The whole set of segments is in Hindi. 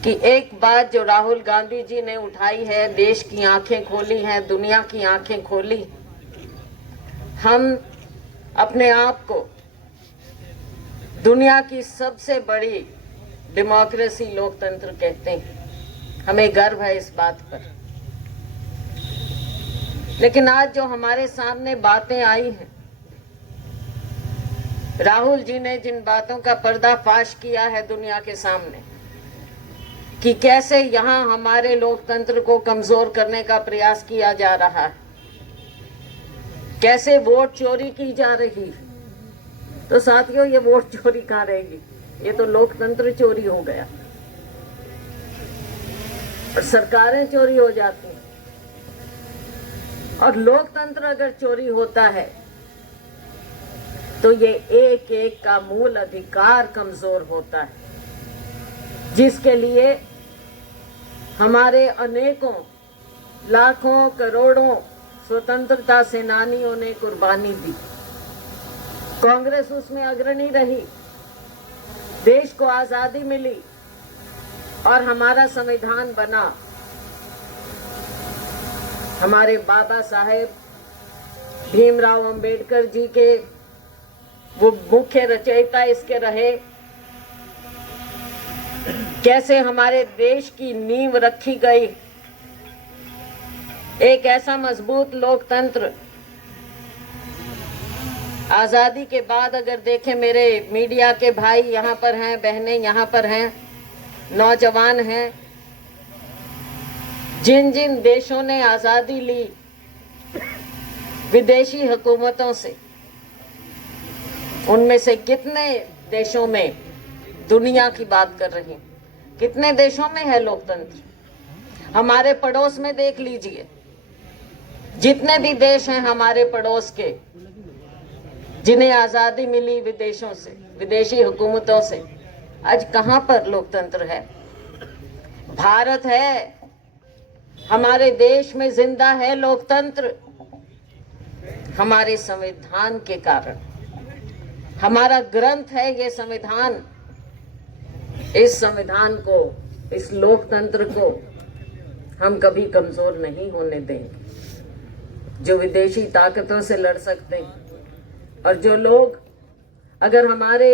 कि एक बात जो राहुल गांधी जी ने उठाई है, देश की आंखें खोली हैं, दुनिया की आंखें खोली। हम अपने आप को दुनिया की सबसे बड़ी डेमोक्रेसी, लोकतंत्र कहते हैं। हमें गर्व है इस बात पर। लेकिन आज जो हमारे सामने बातें आई हैं, राहुल जी ने जिन बातों का पर्दाफाश किया है दुनिया के सामने, कि कैसे यहां हमारे लोकतंत्र को कमजोर करने का प्रयास किया जा रहा है, कैसे वोट चोरी की जा रही है। तो साथियों, ये वोट चोरी कहां रहेगी? ये तो लोकतंत्र चोरी हो गया और सरकारें चोरी हो जाती हैं। और लोकतंत्र अगर चोरी होता है तो ये एक एक का मूल अधिकार कमजोर होता है, जिसके लिए हमारे अनेकों, लाखों, करोड़ों स्वतंत्रता सेनानियों ने कुर्बानी दी। कांग्रेस उसमें अग्रणी रही, देश को आजादी मिली और हमारा संविधान बना। हमारे बाबा साहेब भीमराव अंबेडकर जी के वो मुख्य रचयिता इसके रहे। कैसे हमारे देश की नींव रखी गई, एक ऐसा मजबूत लोकतंत्र। आजादी के बाद अगर देखें, मेरे मीडिया के भाई यहाँ पर हैं, बहनें यहाँ पर हैं, नौजवान हैं, जिन जिन देशों ने आजादी ली विदेशी हुकूमतों से, उनमें से कितने देशों में, दुनिया की बात कर रही हूं, कितने देशों में है लोकतंत्र? हमारे पड़ोस में देख लीजिए, जितने भी देश हैं हमारे पड़ोस के, जिन्हें आजादी मिली विदेशों से, विदेशी हुकूमतों से, आज कहां पर लोकतंत्र है? भारत है, हमारे देश में जिंदा है लोकतंत्र हमारे संविधान के कारण। हमारा ग्रंथ है ये संविधान। इस संविधान को, इस लोकतंत्र को हम कभी कमजोर नहीं होने देंगे। जो विदेशी ताकतों से लड़ सकते हैं और जो लोग अगर हमारे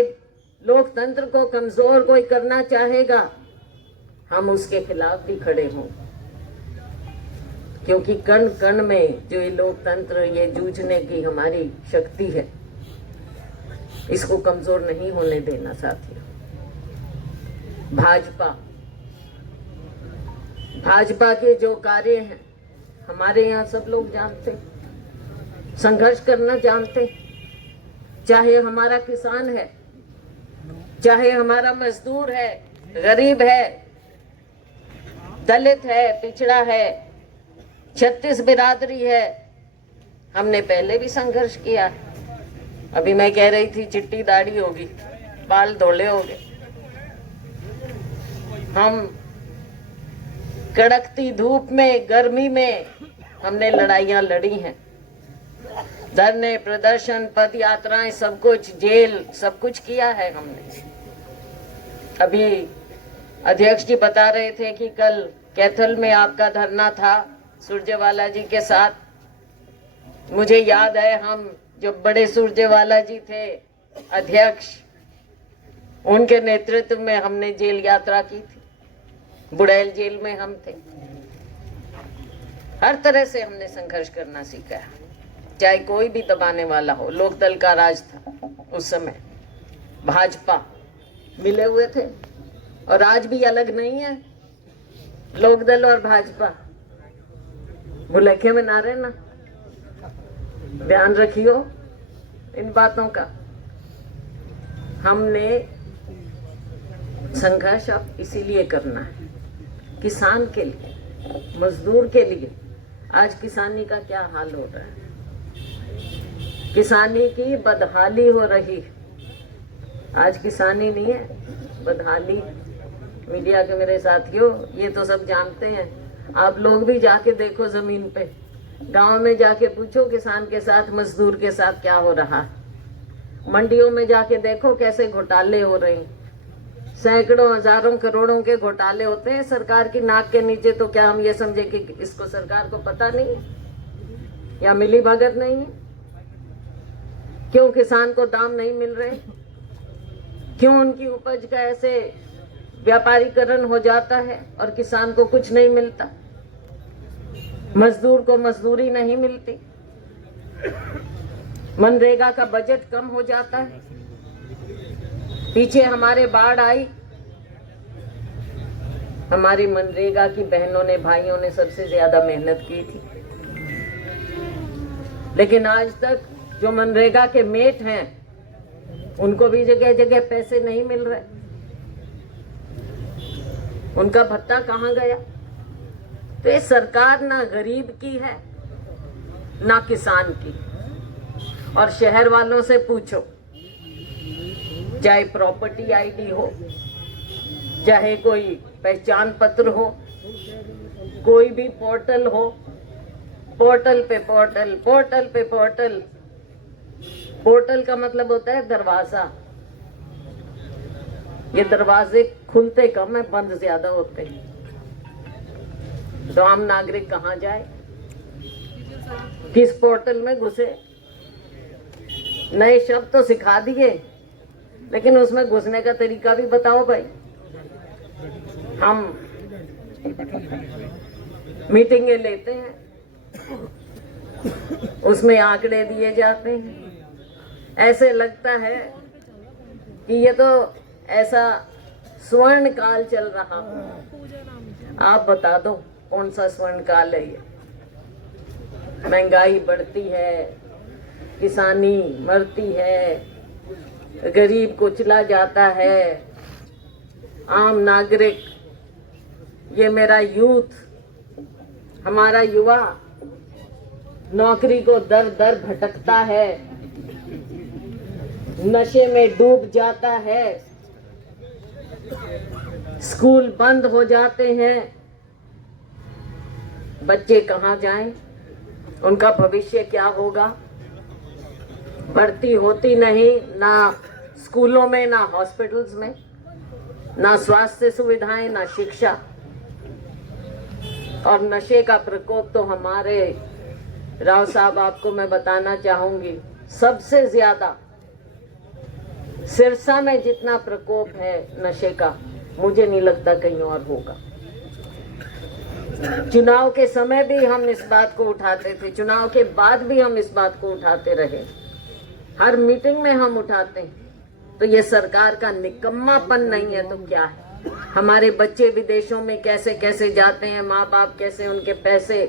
लोकतंत्र को कमजोर कोई करना चाहेगा, हम उसके खिलाफ भी खड़े हों, क्योंकि कण कण में जो ये लोकतंत्र, ये जूझने की हमारी शक्ति है, इसको कमजोर नहीं होने देना। साथियों, भाजपा के जो कार्य हैं हमारे यहाँ सब लोग जानते, संघर्ष करना जानते। चाहे हमारा किसान है, चाहे हमारा मजदूर है, गरीब है, दलित है, पिछड़ा है, 36 बिरादरी है, हमने पहले भी संघर्ष किया। अभी मैं कह रही थी चिट्टी दाढ़ी होगी, बाल धोले हो गए। हम कड़कती धूप में, गर्मी में हमने लड़ाइयां लड़ी हैं, धरने, प्रदर्शन, पद यात्राएं, सब कुछ, जेल, सब कुछ किया है हमने। अभी अध्यक्ष जी बता रहे थे कि कल कैथल में आपका धरना था सुरजेवाला जी के साथ। मुझे याद है, हम जो बड़े सुरजेवाला जी थे अध्यक्ष, उनके नेतृत्व में हमने जेल यात्रा की थी। बुड़ैल जेल में हम थे। हर तरह से हमने संघर्ष करना सीखा है, चाहे कोई भी दबाने वाला हो। लोकदल का राज था उस समय, भाजपा मिले हुए थे, और आज भी अलग नहीं है लोकदल और भाजपा। भुलेखे में ना रहना, ध्यान रखियो इन बातों का। हमने संघर्ष अब इसीलिए करना है, किसान के लिए, मजदूर के लिए। आज किसानी का क्या हाल हो रहा है, किसानी की बदहाली हो रही। आज किसानी नहीं है, बदहाली। मीडिया के मेरे साथियों, ये तो सब जानते हैं। आप लोग भी जाके देखो, जमीन पे, गांव में जाके पूछो किसान के साथ, मजदूर के साथ क्या हो रहा है। मंडियों में जाके देखो कैसे घोटाले हो रहे हैं, सैकड़ों हजारों करोड़ों के घोटाले होते हैं सरकार की नाक के नीचे, तो क्या हम ये समझे कि इसको सरकार को पता नहीं है या मिली भगत नहीं है? क्यों किसान को दाम नहीं मिल रहे? क्यों उनकी उपज का ऐसे व्यापारीकरण हो जाता है और किसान को कुछ नहीं मिलता? मजदूर को मजदूरी नहीं मिलती, मनरेगा का बजट कम हो जाता है। पीछे हमारे बाढ़ आई, हमारी मनरेगा की बहनों ने भाइयों ने सबसे ज्यादा मेहनत की थी, लेकिन आज तक जो मनरेगा के मेट हैं उनको भी जगह जगह पैसे नहीं मिल रहे। उनका भत्ता कहाँ गया? तो ये सरकार ना गरीब की है ना किसान की। और शहर वालों से पूछो, चाहे प्रॉपर्टी आईडी हो, चाहे कोई पहचान पत्र हो, कोई भी पोर्टल हो, पोर्टल पे पोर्टल, पोर्टल पे पोर्टल। पोर्टल का मतलब होता है दरवाजा। ये दरवाजे खुलते कम है, बंद ज्यादा होते हैं। तो आम नागरिक कहाँ जाए, किस पोर्टल में घुसे? नए शब्द तो सिखा दिए, लेकिन उसमें घुसने का तरीका भी बताओ भाई। हम मीटिंगें लेते हैं, उसमें आंकड़े दिए जाते हैं, ऐसे लगता है कि ये तो ऐसा स्वर्ण काल चल रहा। आप बता दो कौन सा स्वर्ण काल है ये? महंगाई बढ़ती है, किसानी मरती है, गरीब कुचला जाता है, आम नागरिक, ये मेरा यूथ, हमारा युवा नौकरी को दर दर भटकता है, नशे में डूब जाता है, स्कूल बंद हो जाते हैं। बच्चे कहाँ जाएं? उनका भविष्य क्या होगा? भर्ती होती नहीं, ना स्कूलों में, ना हॉस्पिटल्स में, ना स्वास्थ्य सुविधाएं, ना शिक्षा। और नशे का प्रकोप तो हमारे राव साहब, आपको मैं बताना चाहूंगी, सबसे ज्यादा सिरसा में जितना प्रकोप है नशे का, मुझे नहीं लगता कहीं और होगा। चुनाव के समय भी हम इस बात को उठाते थे, चुनाव के बाद भी हम इस बात को उठाते रहे, हर मीटिंग में हम उठाते हैं। तो ये सरकार का निकम्मापन नहीं है तो क्या है? हमारे बच्चे विदेशों में कैसे कैसे जाते हैं, माँ बाप कैसे उनके पैसे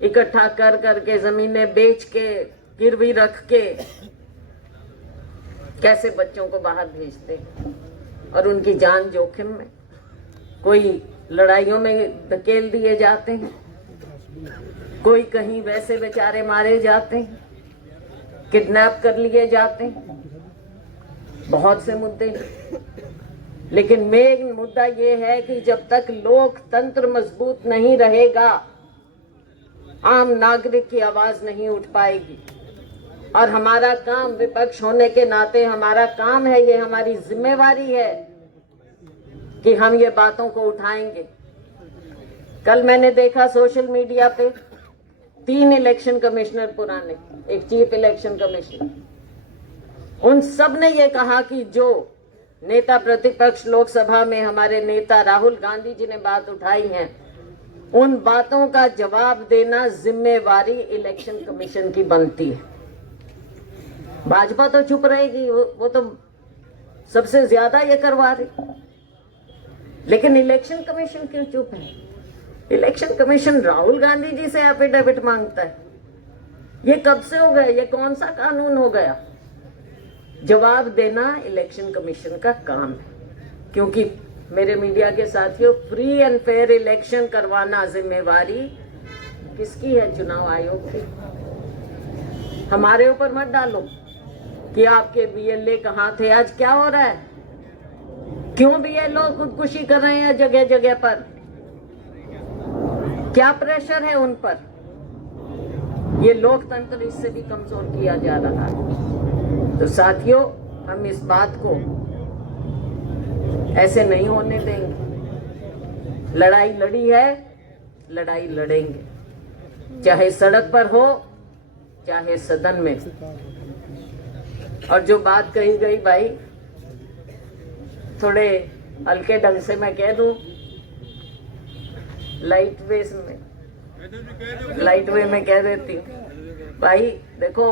इकट्ठा कर करके, जमीनें बेच के, गिरवी रख के, कैसे बच्चों को बाहर भेजते हैं और उनकी जान जोखिम में। कोई लड़ाइयों में धकेल दिए जाते हैं, कोई कहीं वैसे बेचारे मारे जाते हैं, किडनैप कर लिए जाते हैं, बहुत से मुद्दे। लेकिन मेन मुद्दा ये है कि जब तक लोकतंत्र मजबूत नहीं रहेगा, आम नागरिक की आवाज नहीं उठ पाएगी। और हमारा काम, विपक्ष होने के नाते हमारा काम है, ये हमारी जिम्मेवारी है कि हम ये बातों को उठाएंगे। कल मैंने देखा सोशल मीडिया पे 3 इलेक्शन कमिश्नर पुराने, एक चीफ इलेक्शन कमिश्नर, उन सब ने ये कहा कि जो नेता प्रतिपक्ष लोकसभा में हमारे नेता राहुल गांधी जी ने बात उठाई है, उन बातों का जवाब देना जिम्मेवारी इलेक्शन कमीशन की बनती है। भाजपा तो चुप रहेगी, वो तो सबसे ज्यादा ये करवा रही, लेकिन इलेक्शन कमीशन क्यों चुप है? इलेक्शन कमीशन राहुल गांधी जी से एफिडेविट मांगता है। ये कब से हो गया? ये कौन सा कानून हो गया? जवाब देना इलेक्शन कमीशन का काम है, क्योंकि मेरे मीडिया के साथियों, फ्री एंड फेयर इलेक्शन करवाना जिम्मेवारी किसकी है? चुनाव आयोग की। हमारे ऊपर मत डालो कि आपके बीएलए कहाँ थे। आज क्या हो रहा है? क्यों बीएलओ खुदकुशी कर रहे हैं जगह जगह पर? क्या प्रेशर है उन पर? ये लोकतंत्र इससे भी कमजोर किया जा रहा है। तो साथियों, हम इस बात को ऐसे नहीं होने देंगे। लड़ाई लड़ी है, लड़ाई लड़ेंगे, चाहे सड़क पर हो चाहे सदन में। और जो बात कही गई भाई, थोड़े हल्के ढंग से मैं कह दूं, लाइट वे में कह देती हूँ भाई। देखो,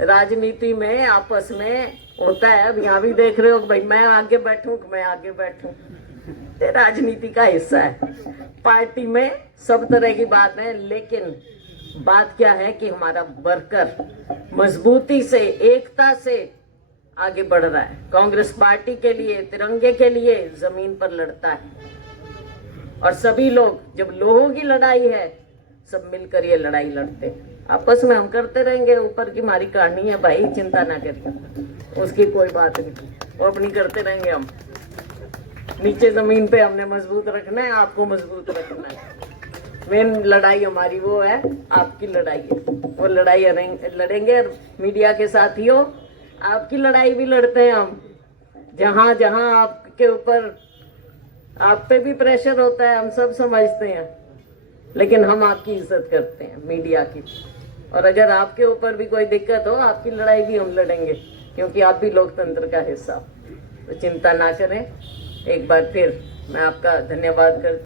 राजनीति में आपस में होता है, अब यहाँ भी देख रहे हो भाई, मैं आगे बैठूं मैं आगे बैठूं, ये राजनीति का हिस्सा है। पार्टी में सब तरह की बात है, लेकिन बात क्या है कि हमारा वर्कर मजबूती से, एकता से आगे बढ़ रहा है। कांग्रेस पार्टी के लिए, तिरंगे के लिए जमीन पर लड़ता है। और सभी लोग, जब लोगों की लड़ाई है, सब मिलकर ये लड़ाई लड़ते हैं। आपस में हम करते रहेंगे, ऊपर की हमारी कहानी है भाई, चिंता ना करते, उसकी कोई बात नहीं, वो अपनी करते रहेंगे। हम नीचे जमीन पे हमने मजबूत रखना है, आपको मजबूत रखना है। मेन लड़ाई हमारी वो है, आपकी लड़ाई है, वो लड़ाई लड़ेंगे। मीडिया के साथियों, आपकी लड़ाई भी लड़ते हैं हम। जहां जहां आपके ऊपर, आप पे भी प्रेशर होता है, हम सब समझते हैं, लेकिन हम आपकी इज्जत करते हैं, मीडिया की। और अगर आपके ऊपर भी कोई दिक्कत हो, आपकी लड़ाई भी हम लड़ेंगे, क्योंकि आप भी लोकतंत्र का हिस्सा। तो चिंता ना करें। एक बार फिर मैं आपका धन्यवाद करती हूँ।